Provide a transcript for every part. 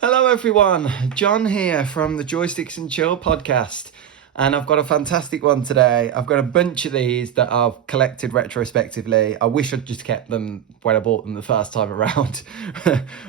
Hello everyone, John here from the Joysticks and Chill podcast, and I've got a fantastic one today. I've got a bunch of these that I've collected retrospectively. I wish I'd just kept them when I bought them the first time around,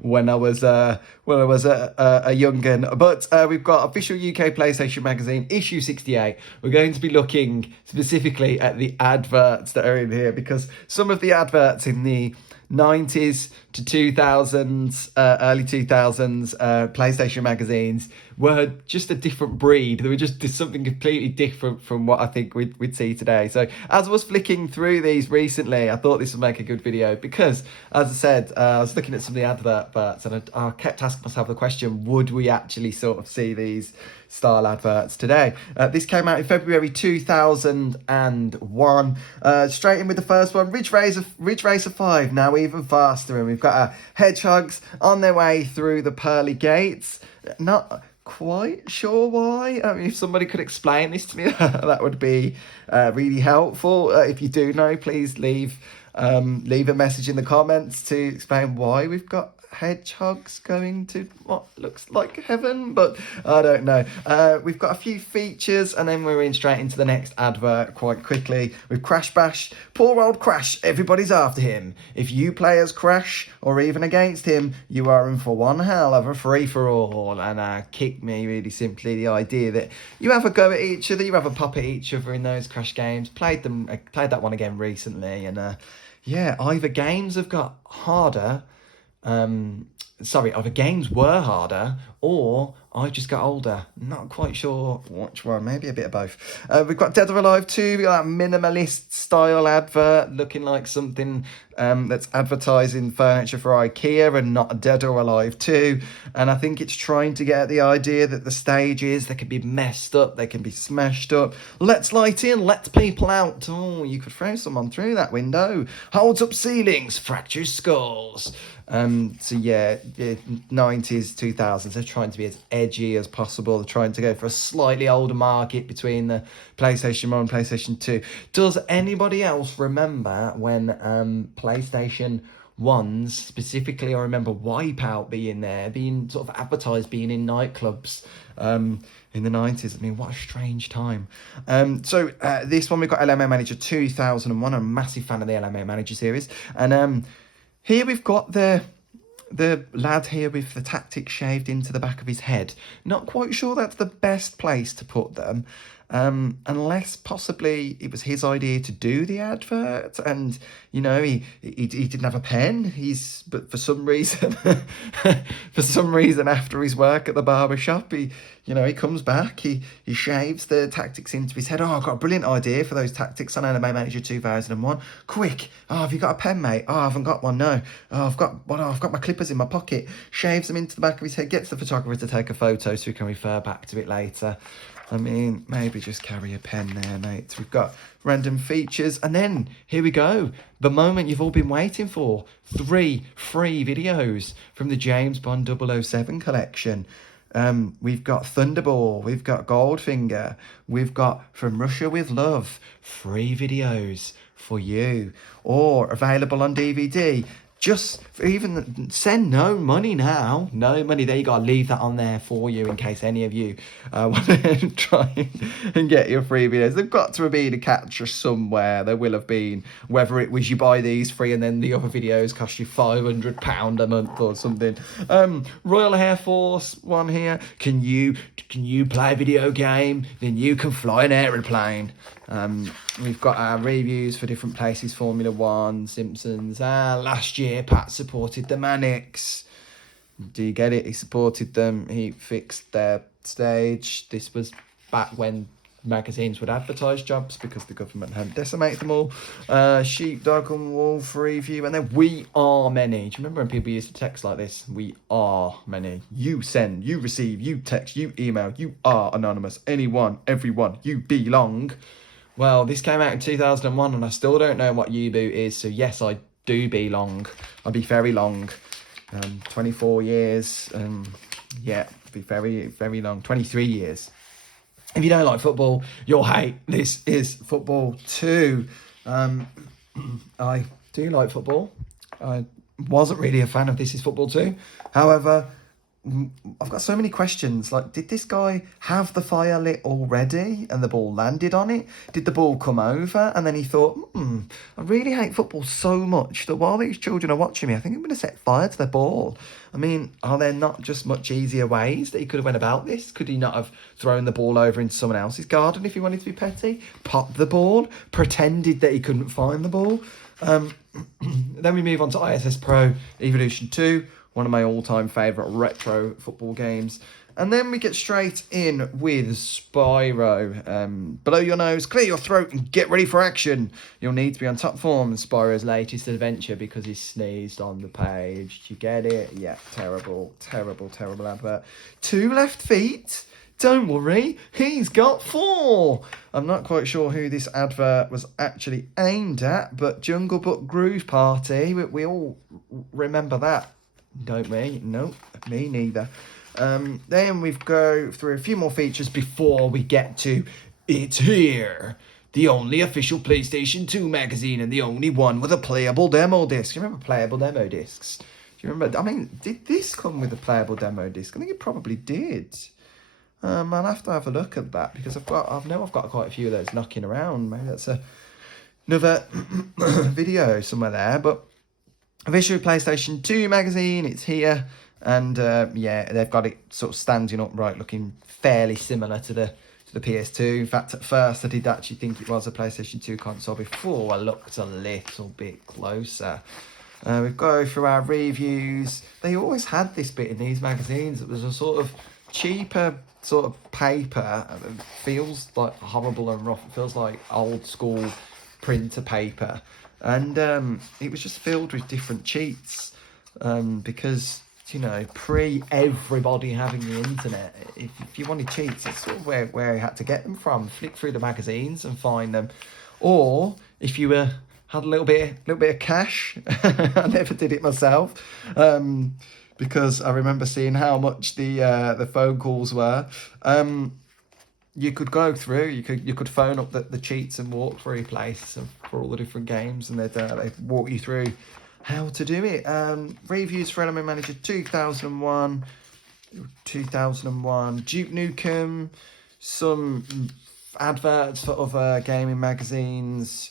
when I was a young'un. But we've got official UK PlayStation magazine issue 68. We're going to be looking specifically at the adverts that are in here because some of the adverts in the 90s to 2000s, early 2000s PlayStation magazines were just a different breed. They were just something completely different from what I think we'd see today. So as I was flicking through these recently, I thought this would make a good video because, as I said, I was looking at some of the adverts and I kept asking myself the question, would we actually sort of see these style adverts today? This came out in February 2001. Straight in with the first one, Ridge Racer 5, now even faster. And we've got our hedgehogs on their way through the pearly gates. Not quite sure why. I mean, if somebody could explain this to me, that would be really helpful. If you do know, please leave a message in the comments to explain why we've got hedgehogs going to what looks like heaven, but I don't know. We've got a few features and then we're in straight into the next advert quite quickly with Crash Bash. Poor old Crash, everybody's after him. If you play as Crash or even against him, you are in for one hell of a free-for-all. And kick me, really simply, the idea that you have a go at each other, you have a pop at each other in those Crash games. Played that one again recently, and yeah, either games have got harder, either games were harder or I just got older. Not quite sure which one, maybe a bit of both. We've got Dead or Alive 2, we've got that minimalist style advert looking like something that's advertising furniture for IKEA and not Dead or Alive 2. And I think it's trying to get at the idea that the stages, they can be messed up, they can be smashed up. Let's light in, let people out. Oh, you could throw someone through that window. Holds up ceilings, fractures skulls. So yeah, 90s, 2000s, they're trying to be as edgy as possible. They're trying to go for a slightly older market between the PlayStation 1 and PlayStation 2. Does anybody else remember when PlayStation 1s, specifically, I remember Wipeout being there, being sort of advertised, being in nightclubs in the 90s. I mean, what a strange time. So this one, we've got LMA Manager 2001. I'm a massive fan of the LMA Manager series. And here we've got the lad here with the tactics shaved into the back of his head. Not quite sure that's the best place to put them, unless possibly it was his idea to do the advert, and you know he didn't have a pen. But for some reason, after his work at the barber shop, he comes back, he shaves the tactics into his head. Oh, I've got a brilliant idea for those tactics on Anime Manager 2001. Quick! Oh, have you got a pen, mate? Oh, I haven't got one. No. Oh, I've got my clippers in my pocket. Shaves them into the back of his head. Gets the photographer to take a photo so we can refer back to it later. I mean, maybe just carry a pen there, mate. We've got random features. And then, here we go. The moment you've all been waiting for. 3 free videos from the James Bond 007 collection. We've got Thunderball. We've got Goldfinger. We've got From Russia With Love. 3 videos for you. Or available on DVD. Just even send no money now. No money. There you go. I'll leave that on there for you in case any of you want to try and get your free videos. They've got to have been a catcher somewhere. There will have been. Whether it was you buy these free and then the other videos cost you £500 a month or something. Royal Air Force one here. Can you play a video game? Then you can fly an aeroplane. We've got our reviews for different places. Formula 1, Simpsons. Last year, Pat supported the Manics. Do you get it? He supported them. He fixed their stage. This was back when magazines would advertise jobs because the government hadn't decimated them all. Sheepdog and Wolf review. And then We Are Many. Do you remember when people used to text like this? We are many. You send, you receive, you text, you email. You are anonymous. Anyone, everyone, you belong. Well, this came out in 2001 and I still don't know what U-boot is. So yes, I do belong. I'll be very long. 24 years. Yeah, be very, very long. 23 years. If you don't like football, you'll hate This Is Football 2. I do like football. I wasn't really a fan of This Is Football 2. However, I've got so many questions. Like, did this guy have the fire lit already and the ball landed on it? Did the ball come over and then he thought, I really hate football so much that while these children are watching me, I think I'm going to set fire to their ball. I mean, are there not just much easier ways that he could have went about this? Could he not have thrown the ball over into someone else's garden if he wanted to be petty? Popped the ball, pretended that he couldn't find the ball. Then we move on to ISS Pro Evolution 2. One of my all-time favourite retro football games. And then we get straight in with Spyro. Blow your nose, clear your throat, and get ready for action. You'll need to be on top form in Spyro's latest adventure because he sneezed on the page. Do you get it? Yeah, terrible, terrible, terrible advert. 2 left feet? Don't worry, he's got 4. I'm not quite sure who this advert was actually aimed at, but Jungle Book Groove Party, we all remember that. Don't we? Nope, me neither. Then we go through a few more features before we get to It's Here, the only official PlayStation 2 magazine and the only one with a playable demo disc. You remember playable demo discs? Do you remember? I mean, did this come with a playable demo disc? I think it probably did. I'll have to have a look at that because I've got quite a few of those knocking around. Maybe that's another video somewhere there, but. Official PlayStation 2 magazine, it's here, and yeah, they've got it sort of standing upright, looking fairly similar to the PS2. In fact, at first I did actually think it was a PlayStation 2 console before I looked a little bit closer. We've go through our reviews. They always had this bit in these magazines. It was a sort of cheaper sort of paper. It feels like horrible and rough. It feels like old school printer paper. And it was just filled with different cheats because, you know, everybody having the internet, if you wanted cheats, it's sort of where you had to get them from. Flick through the magazines and find them. Or if you had a little bit of cash, I never did it myself because I remember seeing how much the phone calls were. You could go through. You could phone up the cheats and walkthrough place for all the different games, and they'd walk you through how to do it. Reviews for Element Manager 2001, Duke Nukem, some adverts for other gaming magazines,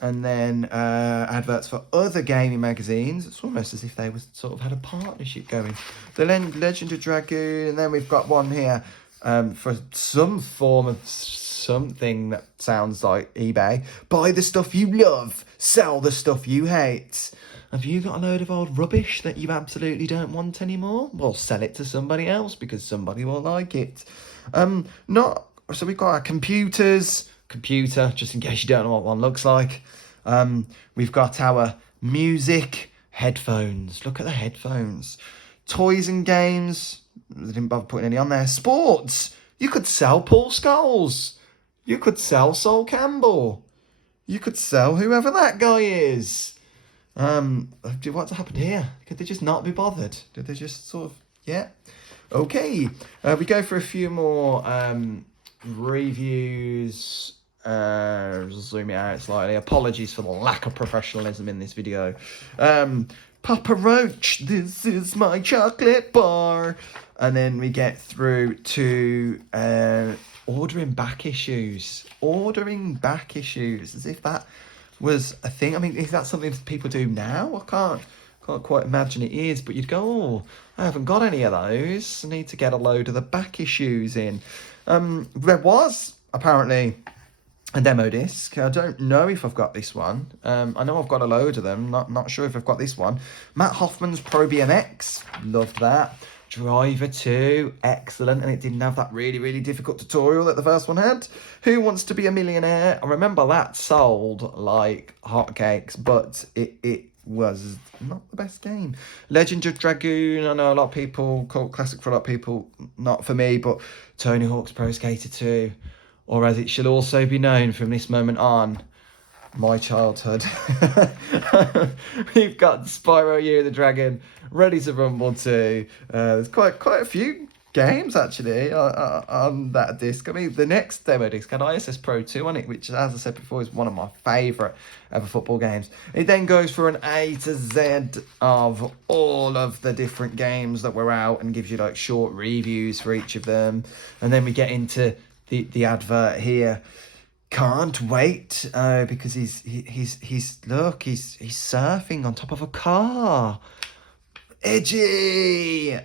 and then adverts for other gaming magazines. It's almost as if they sort of had a partnership going. The Legend of Dragoon, and then we've got one here. For some form of something that sounds like eBay. Buy the stuff you love, sell the stuff you hate. Have you got a load of old rubbish that you absolutely don't want anymore? Well, sell it to somebody else because somebody will like it. So we've got our computer, just in case you don't know what one looks like. We've got our music, headphones. Look at the headphones. Toys and games. They didn't bother putting any on there. Sports. You could sell Paul Scholes. You could sell Sol Campbell. You could sell whoever that guy is. What's happened here? Could they just not be bothered? Did they just sort of, yeah? Okay. We go for a few more reviews. Zoom it out slightly. Apologies for the lack of professionalism in this video. Papa Roach, this is my chocolate bar. And then we get through to ordering back issues. Ordering back issues, as if that was a thing. I mean, is that something that people do now? I can't quite imagine it is, but you'd go, oh, I haven't got any of those. I need to get a load of the back issues in. There was apparently a demo disc. I don't know if I've got this one. I know I've got a load of them. Not sure if I've got this one. Matt Hoffman's Pro BMX. Loved that. Driver 2, excellent, and it didn't have that really, really difficult tutorial that the first one had. Who Wants to Be a Millionaire? I remember that sold like hotcakes, but it was not the best game. Legend of Dragoon, I know a lot of people, cult classic for a lot of people, not for me, but Tony Hawk's Pro Skater 2, or as it should also be known from this moment on, my childhood. We've got Spyro Year of the Dragon, Ready to Rumble 2. There's quite a few games actually on that disc. I mean, the next demo disc had ISS Pro 2 on it, which, as I said before, is one of my favourite ever football games. It then goes through an A to Z of all of the different games that were out and gives you like short reviews for each of them. And then we get into the advert here. Can't wait because he's surfing on top of a car. Edgy!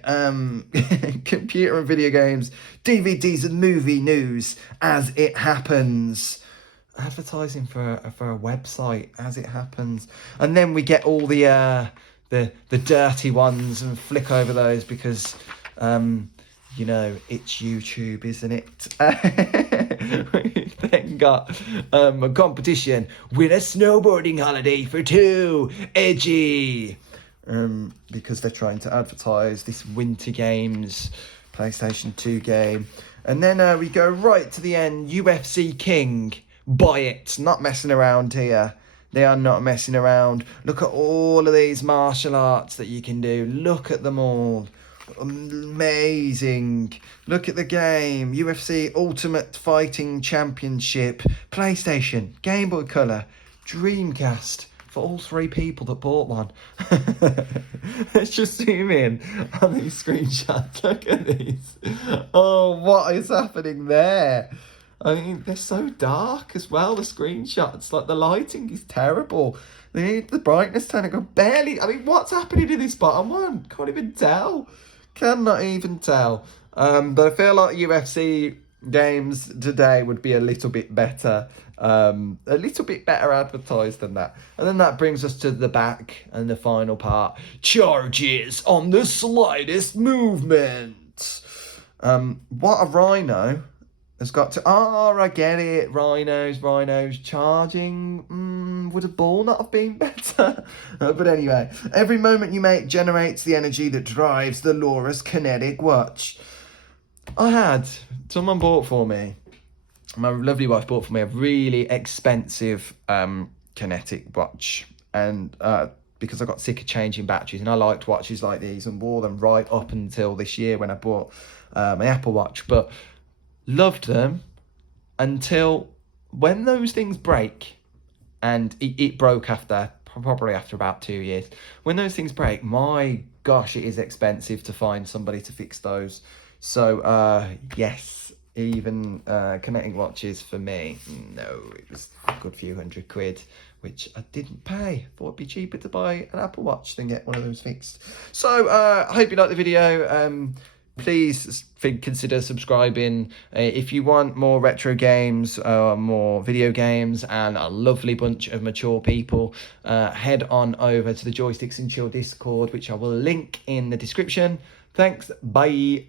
Computer and video games, DVDs and movie news as it happens. Advertising for a website as it happens. And then we get all the dirty ones and flick over those because you know, it's YouTube, isn't it? We've then got a competition. Win a snowboarding holiday for 2. Edgy. Because they're trying to advertise this Winter Games PlayStation 2 game. And then we go right to the end. UFC King. Buy it. Not messing around here. They are not messing around. Look at all of these martial arts that you can do. Look at them all. Amazing. Look at the game. UFC Ultimate Fighting Championship. PlayStation. Game Boy Color. Dreamcast. For all 3 people that bought one. Let's just zoom in on these screenshots. Look at these. Oh, what is happening there? I mean, they're so dark as well, the screenshots. Like, the lighting is terrible. They need the brightness turning on. Barely. I mean, what's happening in this bottom one? Can't even tell. Cannot even tell. But I feel like UFC games today would be a little bit better. A little bit better advertised than that. And then that brings us to the back and the final part. Charges on the slightest movement. What a rhino has got to... Oh, I get it. Rhinos charging. Would a ball not have been better? But anyway, every moment you make generates the energy that drives the Laura's kinetic watch. Someone bought for me. My lovely wife bought for me a really expensive kinetic watch. And because I got sick of changing batteries, and I liked watches like these and wore them right up until this year when I bought my Apple Watch. But loved them until when those things break, and it broke probably after about 2 years. When those things break, my gosh, it is expensive to find somebody to fix those. So yes, even kinetic watches for me, no, it was a good few £100, which I didn't pay. Thought it'd be cheaper to buy an Apple Watch than get one of those fixed. So I hope you liked the video. Please consider subscribing. If you want more retro games, more video games, and a lovely bunch of mature people, head on over to the Joysticks and Chill Discord, which I will link in the description. Thanks, bye.